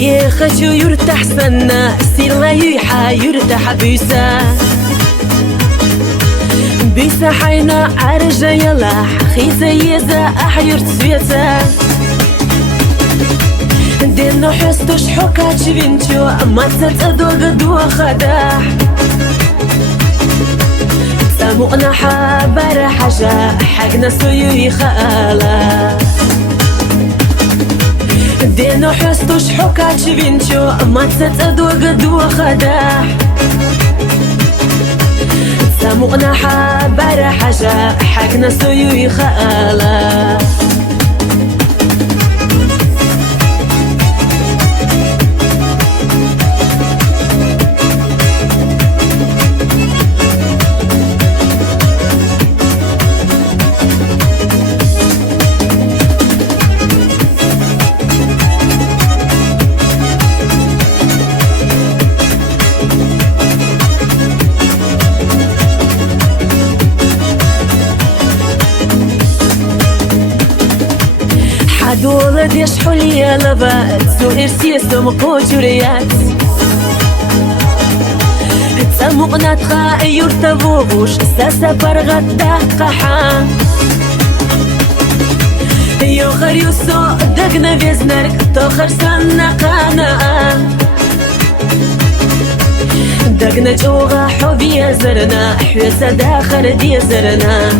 Я хочу يرتاح سنة سيلا يحا يرتاح بيسا حينا عرجة يلاح خيسا يزا أحيرت سويتا دينو حستوش حكات بنتو ما تتأدوغ دو خداح سامونا حابر حاجة حقنا سويو يخالا دينو حستوش حكات بنتو ما تتأدوغ دو خداح سامونا حابر حاجة حقنا سويو يخالا دولة ديش حولي لبات سو إرسيس مقوش وريات تسمقنا تخاء يرتبوش ساسا برغت دقحا يو خريوسو دقنا بيزنرك توخر سنة قانا دقنا جوغا حبي زرنا حوسا داخر دي زرنا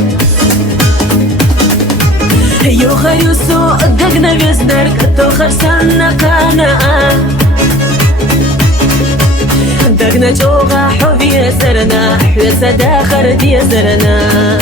يو خريوسو دقنا بيزنرك توخر سنة قانا دقنا جوغا حبي زرنا حوسا داخر دي زرنا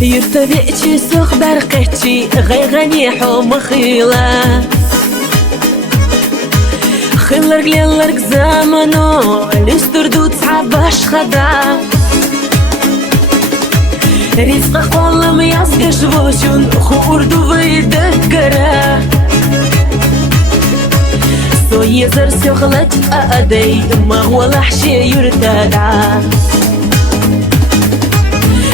يرتبئتي سوق برقتي غي غنيح ومخيلة خلرق ليلرق زمنو لستردو تصعباش خدع رزقك والله مياسقش بوشون خوردو بيدكرا سو يزر سو خلت أدي ما هو لحشي يرتدع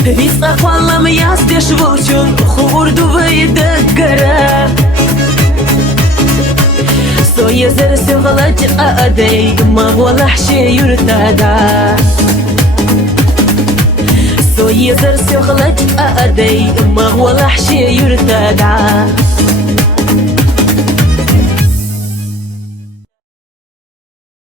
رزقك والله مياسقش بوشون خوردو بيدكرا سو يزر سو خلت أدي ما هو لحشي يرتدع سو يزر سو خلت أدي ما هو لحشي يرتدع